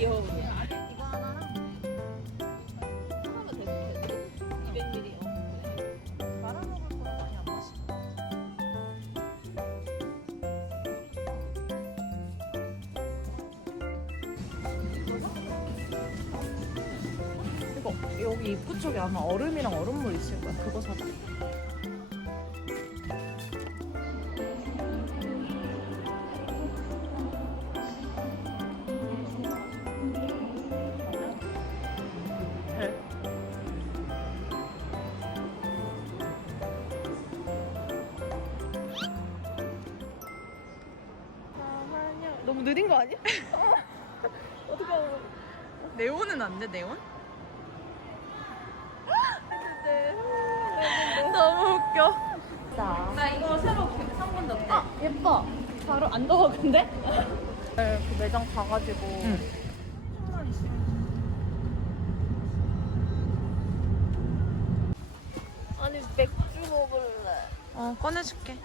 귀여워. 이거 하나랑 하나만 대충 대충 200ml. 어. 말아 먹을 거랑 많이 안 마시고. 이거 여기 입구 쪽에 아마 얼음이랑 얼음물 있을 거야. 그거 사자. 너무 느린 거 아니야? 어떡해. 네온은 안 돼, 네온? 너무 웃겨. 나 이거 새로 산 건데 어때? 아, 예뻐. 바로 안 더워, 근데? 네, 그 매장 가가지고. 아니, 맥주 먹을래. 어, 꺼내줄게.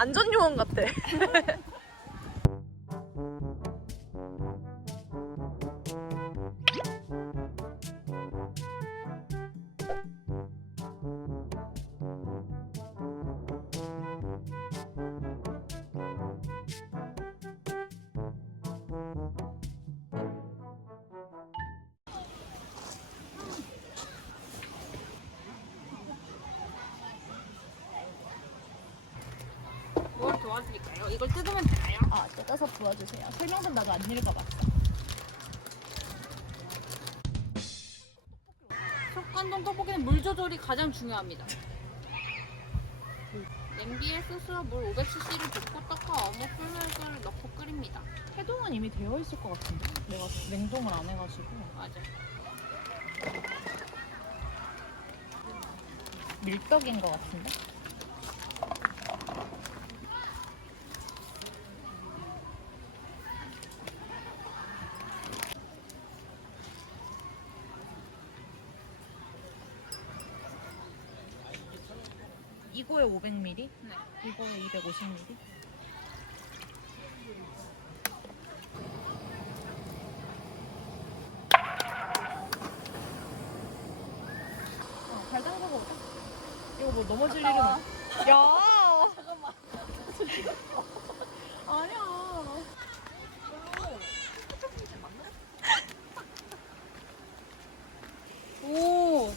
안전요원 같아. 뭘 도와드릴까요? 이걸 뜯으면 되나요? 아, 뜯어서 도와주세요. 설명서 나도 안 읽어봤어. 속건동 떡볶이는 물 조절이 가장 중요합니다. 냄비에 소스와 물 500cc를 붓고 떡과 어묵 풀물을 넣고 끓입니다. 해동은 이미 되어 있을 것 같은데? 내가 냉동을 안 해가지고. 맞아. 밀떡인 것 같은데? 이거에 500ml? 네. 이거에 250ml? 어, 잘 담그고 오자. 이거 뭐 넘어질 일은 없 야! 잠깐만. 아니야. 오.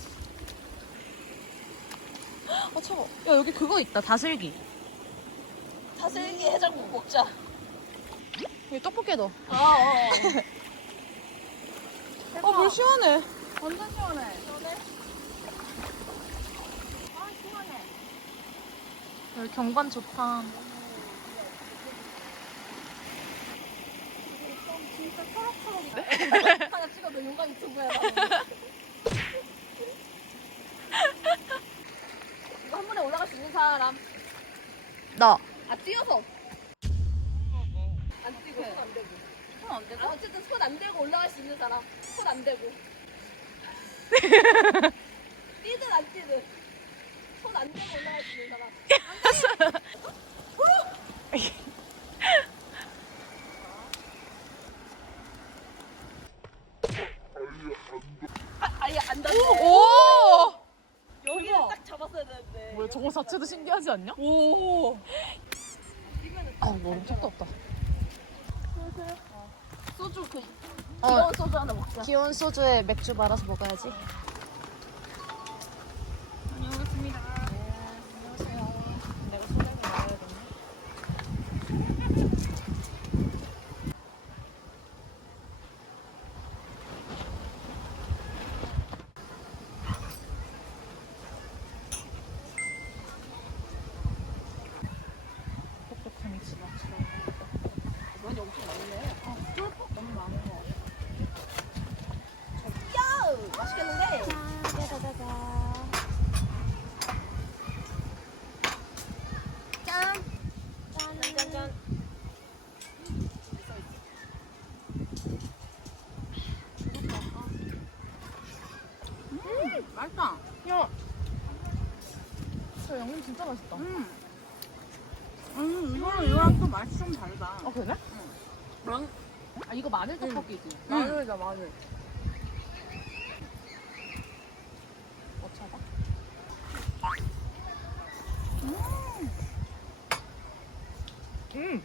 아, 차가워. 야, 여기 그거 있다. 다슬기. 다슬기 해장국 먹자. 여기 떡볶이 넣어. 아, 어. 아, 물 시원해. 완전 시원해. 여기 경관 좋다. 하나 찍어도 용감 유튜브야. 이거 한 번에 올라갈 수 있는 사람. 나. 아, 뛰어서. 안 뛰고 손 안 대고. 손안 되고? 아, 어쨌든 손 안 대고 올라갈 수 있는 사람. 손 안 대고. 뛰든 안 뛰든. 손 안 대고 올라갈 수 있는 사람. 아, 아예 안 닿네. 오! 여기를 딱 잡았어야 되는데. 뭐야, 저거 자체도 신기하지 않냐? 오. 아, 너무 턱도 없다. 소주 그 어, 귀여운 소주 하나 먹자. 귀여운 소주에 맥주 말아서 먹어야지. 다녀오겠습니다. 내가 소맥을 먹어야겠네. 똑똑함이 지나쳐. 많이 엄청 많네. 아, 쫄폭 너무 많은 거 같아. 야! 맛있겠는데? 짜자자자. 짠! 짠, 짠, 짠. 맛있다. 야! 저 양념 진짜 맛있다. 음. 음, 이거랑 이거랑 또 맛이 좀 다르다. 어 그래? 랑아 이거 마늘 떡볶이지. 응. 마늘이다 마늘. 어차다. 음.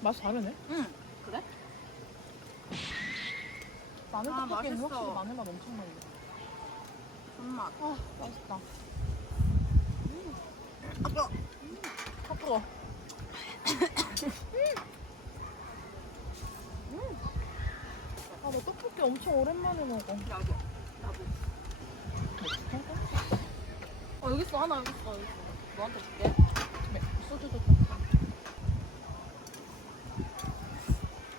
맛이 다르네. 응. 그래? 마늘 아, 떡볶이는 맛있어. 확실히 마늘 맛 엄청 많이. 손맛. 아 맛있다. 아까 아 뜨거. 아나 떡볶이 엄청 오랜만에 먹어. 나도. 나도. 어 여기 있어 하나 여기 있어 여기 있어. 너한테 줄게. 네, 소주도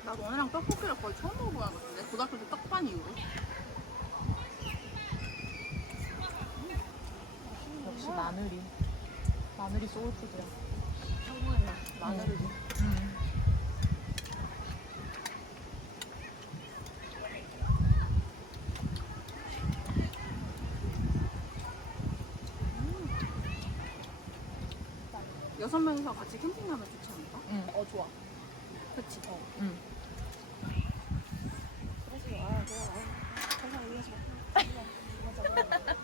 나 너네랑 떡볶이를 거의 처음 것 같은데? 고등학교 때 떡반 이후로? 역시 마늘이 마늘이 소울푸드야. 한국에는 마늘이지. 여섯 명이서 같이 캠핑 가면 좋지 않을까? 응. 어 좋아. 그치. 어. 응. 화이트는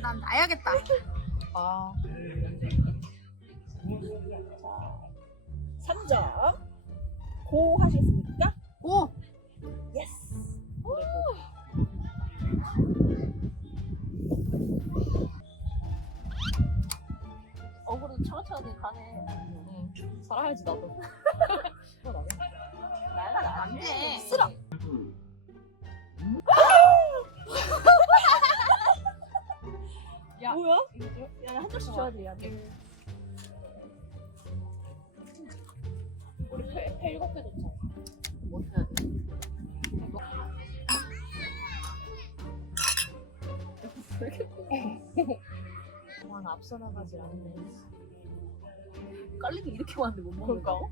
난 나야겠다. 아. 3점. 고 하시겠습니까? 오! 예스. 어그로 차근차근 가네. 응. 살아야지 나도. 돼. 쓰라. 야. 뭐야? 야, 한 점씩 줘야 돼, 야. 우리 배, 배 일곱 개 줬잖아. 못 해야 돼. 와, 나 앞서 나가지 않네. 깔리기 이렇게 왔는데 못 먹는 그러니까.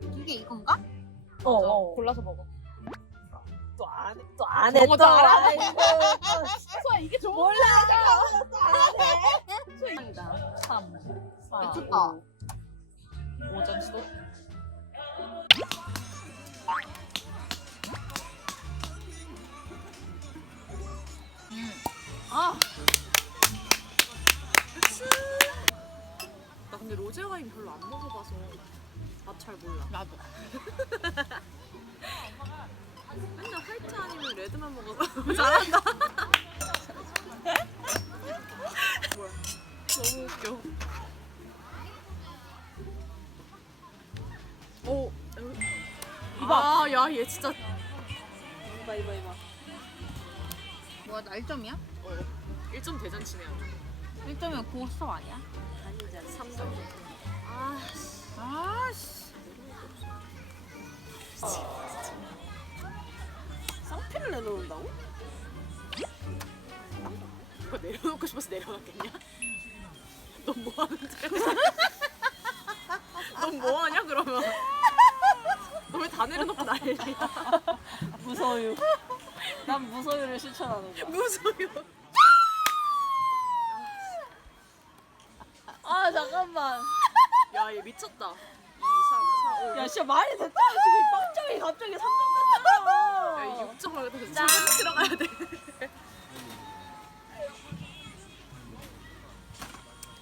이게 이건가? 어, 어. 골라서 먹어. 또 안 해, 또 안 해, 저거 또또 알아? 아이고. 수아 이게 좋은 몰라, 거다. 3, 4, 미쳤다. 5점 시도. 아! 나 근데 로제 와인 별로 안 먹어봐서 맛 잘 몰라. 나도. 맨날 화이트 아니면 레드만 먹어서 잘한다. 뭐야? 너무 웃겨. 오, 이봐. 아, 야, 얘 진짜. 이봐, 이봐, 이봐. 뭐야, 날점이야? 어, 1점 대잔치네. 아주. 1점이면 고스톱 아니야? 아니잖아. 3점. 아, 아씨. 쌍피를 내놓는다고? 이거 내려놓고 싶어서 내려놨겠냐? 넌 뭐 하는데? 넌뭐 하냐 그러면? 너 왜 다 내려놓고 난리야? 무서유. 난 무서유를 실천하는 거야. 무서워. 아, 잠깐만. 야, 얘 미쳤다. 2, 3, 4, 5. 야, 진짜 말이 됐다. 지금 빵점이 갑자기 3점 났잖아. 야, 이 6점 말고 지금 들어가야 돼.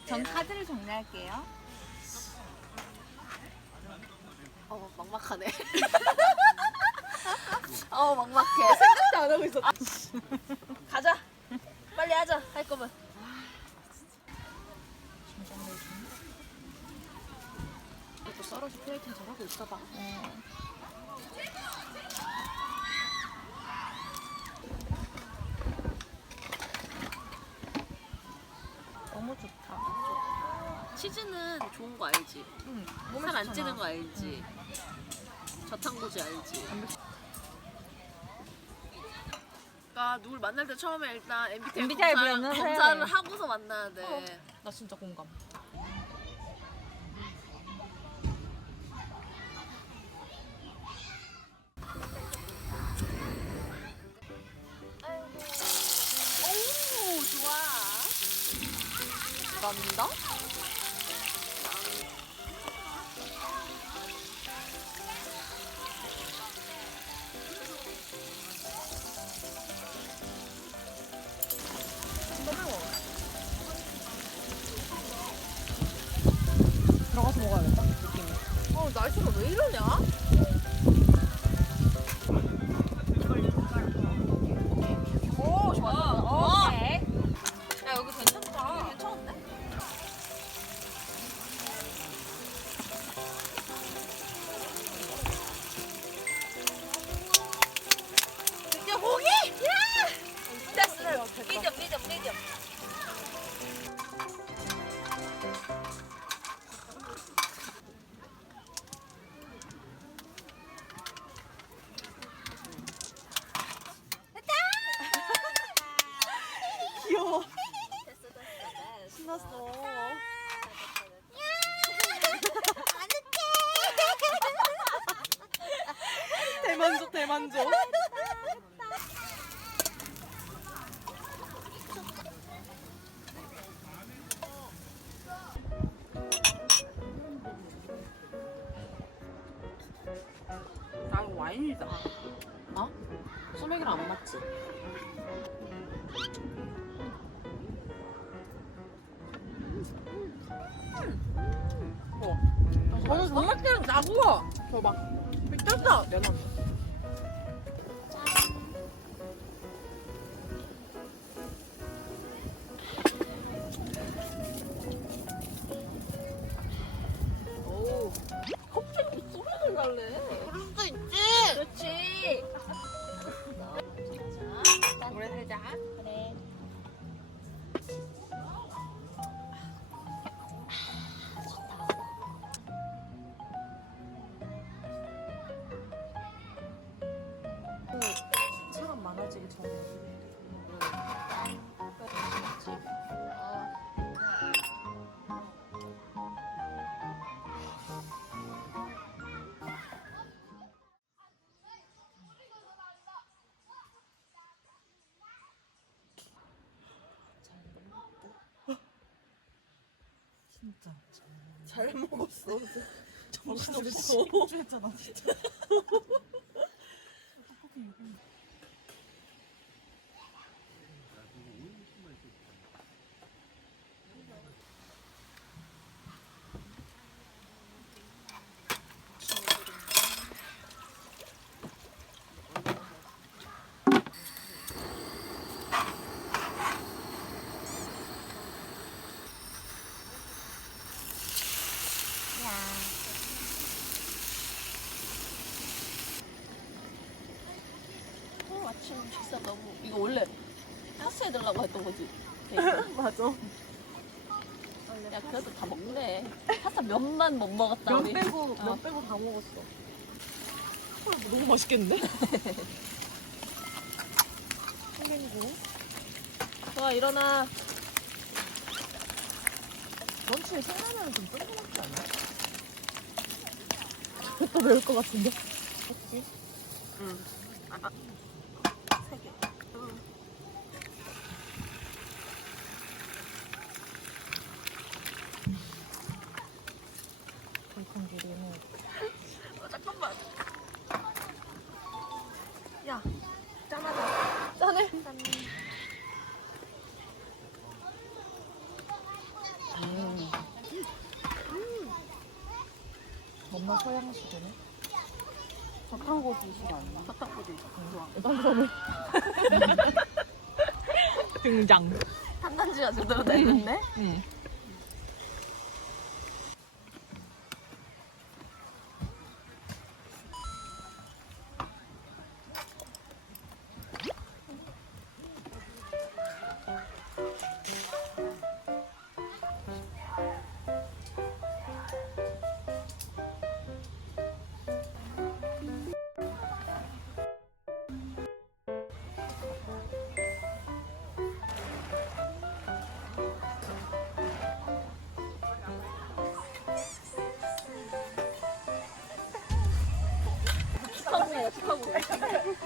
전 카드를 정리할게요. 어, 막막하네. 어, 막막해. 생각도 안 하고 있었다. 가자. 빨리 하자. 할 거면. 썰어서 플레이팅 잘하고 있어봐. 너무 좋다. 치즈는 좋은 거 알지? 응. 살안 찌는 거 알지? 저탄고지 알지? 그러니까 누굴 만날 때 처음에 일단 MBTI, MBTI 검사, 보면은 검사를 해. 하고서 만나야 돼. 나 진짜 공감. 난다? 들어가서 먹어야겠다 느낌이. 어 날씨가 왜 이러냐? 나 이거 와인이다. 소맥이랑 안 맞지? 저는 정말 나고. 줘봐. 미쳤어. 면허. 오 진짜 잘 먹었어. 정신없어. 했잖아 진짜. 어, 아침 식사 너무 이거 원래 파스 해달라고 했던 거지? 맞아. 야 그래도 다 먹네. 파스타 면만 못 먹었다 면 우리. 빼고 어. 면 빼고 다 먹었어. 헐, 뭐 너무 맛있겠는데? 생강이고. 좋아 일어나. 런치에 생라면은 좀 쫀쫀하지 않나? 또 매울 것 같은데? 그치? 돌콩기리는 잠깐만. 야 짠하자 짠해 음. 엄마 서양식이네 저탄고지 시간. 사탕보지. 짠짠해 등장 탄단지가 제대로 돼 있네. 응. 跳舞